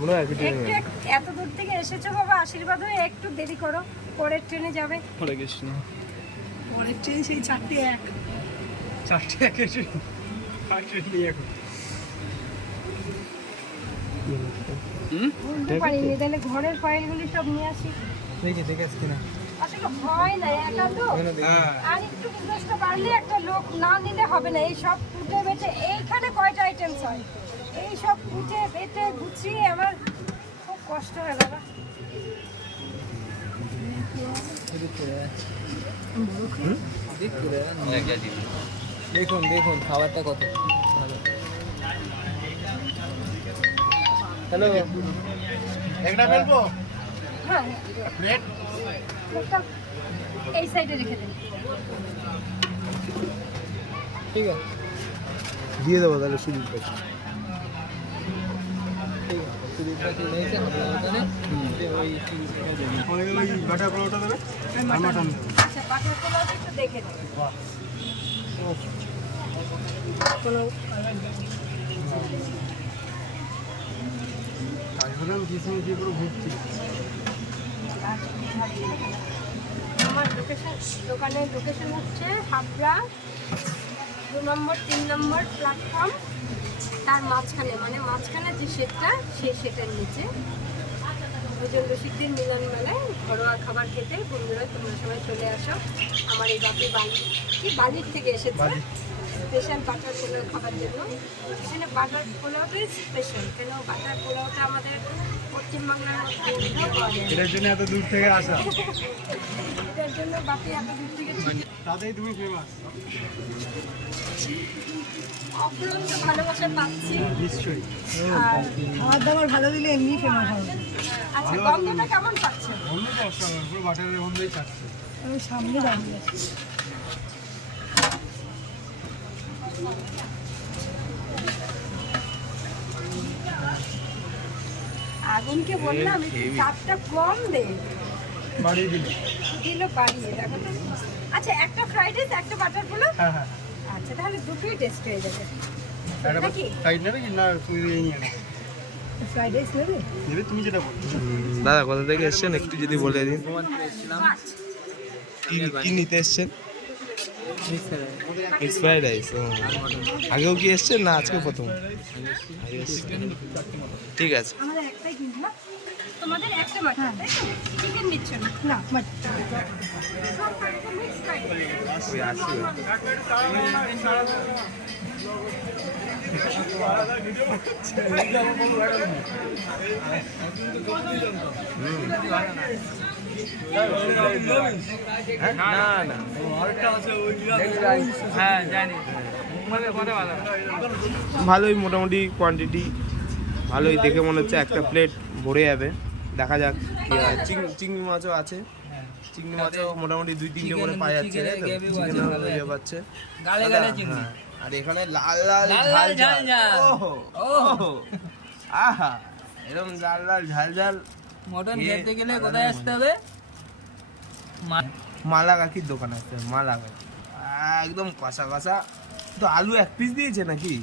আমরা একটু এত দূর থেকে এসেছো বাবা, আশীর্বাদ হয়ে একটু দেরি করো, পরের ট্রেনে যাবে। হরে কৃষ্ণ। পরের ট্রেন সেই 4:01। 4:01 এসে আর ট্রেন নেই এখন। বলতে পারিনি, তাহলে ঘরের ফাইলগুলি সব নিয়ে আসি। এই যে দেখে আসছি না। আসলে হয় না একা তো, আর একটু বিজনেসটা বাড়লে একটা লোক না নিলে হবে না। এই সব কুটে বেটে এইখানে কয়টা আইটেমস হয়, এই সব কুটে বেটে গুছিয়ে আমার খুব কষ্ট হয় বাবা। দেখুন দেখুন খাবারটা কত ভালো। হ্যালো, একটা বলবো? হ্যাঁ, প্লেট একটা এই সাইডে রেখে দিন। ঠিক আছে, দিয়ে দেবো তাহলে সুদীপটা। বাটার পোলাওটা দেবে, মাটন দেবে। আচ্ছা, বাটার পোলাওটা একটু দেখে দিন। পোলাও আমার দোকানের লোকেশন হচ্ছে হাবড়া 2 নম্বর 3 নম্বর প্ল্যাটফর্ম, তার মাঝখানে, মানে মাঝখানে যে শেডটা, সেই শেডের নিচে ওজন রসিকদের মিলন মেলায় ঘরোয়া খাবার খেতে বন্ধুরা তোমরা সবাই চলে আসো। আমার এই বাপি বালির থেকে এসেছে স্পেশাল বাটার পোলাও খাবার জন্য। এখানে বাটার পোলাওটাই স্পেশাল, কেন বাটার পোলাওটা আমাদের পশ্চিমবাংলার মধ্যে পাওয়া যায়। এটার জন্য এত দূর থেকে আসা, এটার জন্য বাপি এত দূর থেকে তাতেই তুমি ফেমাস। অপরন্ত ভালোবাসা পাচ্ছি। নিশ্চয়ই। আর খাবার দাবার ভালো দিলে এমনি ফেমাস হবে। আচ্ছা, গন্ধটা কেমন পাচ্ছেন? অন্য তো অসাধারণ, পুরো বাটারের গন্ধই ছাড়ছে। আমি সামনে দাঁড়িয়ে আছি। আগুনকে বললাম একটু তাপটা কম দে, বাড়িয়ে দিলে। দিল বাড়িয়ে। দেখো তো, আচ্ছা একটা ফ্রাইড রাইস, একটা বাটার পোলাও। হ্যাঁ হ্যাঁ, আচ্ছা, তাহলে দুটোই টেস্ট হয়ে যাবে নাকি? সাইড নেবে কি না? তুমি নিয়ে নেবে, ফ্রাইড রাইস নেবে? নেবে তুমি যেটা বলো। দাদা কোথা থেকে এসছেন একটু যদি বলে দিন, পাঁচ। কি নিতে এসছেন? Mix fried rice. আগেও কি এসছেন না আজকে প্রথম? আগে এসছেন। ঠিক আছে। আমাদের একটাই কিন্তু না, তোমাদের একটা মাটন, তাই তো? চিকেন নিচ্ছ না? না, বাট সব ফ্রাইড মিক্স ফ্রাইড রাইস। ওই আসছি। না না, ভালোই মোটামুটি কোয়ান্টিটি ভালোই, দেখে মনে হচ্ছে একটা প্লেট ভরে যাবে। দেখা যাক কি হয়। চিংড়ি মাছও আছে, চিংড়ি মাছও মোটামুটি 2-3টে করে পাওয়া যাচ্ছে, চিকেনও ইয়ে পাচ্ছে। হ্যাঁ, আর এখানে লাল লাল ঝাল ঝাল, ওহো ওহো, আহা, এরকম লাল লাল ঝাল ঝাল মটন খেতে গেলে কোথায় আসতে হবে? মালা কাকির দোকান আছে, মালা কাকি একদম কষা কষা। তো আলু 1 পিস দিয়েছে নাকি?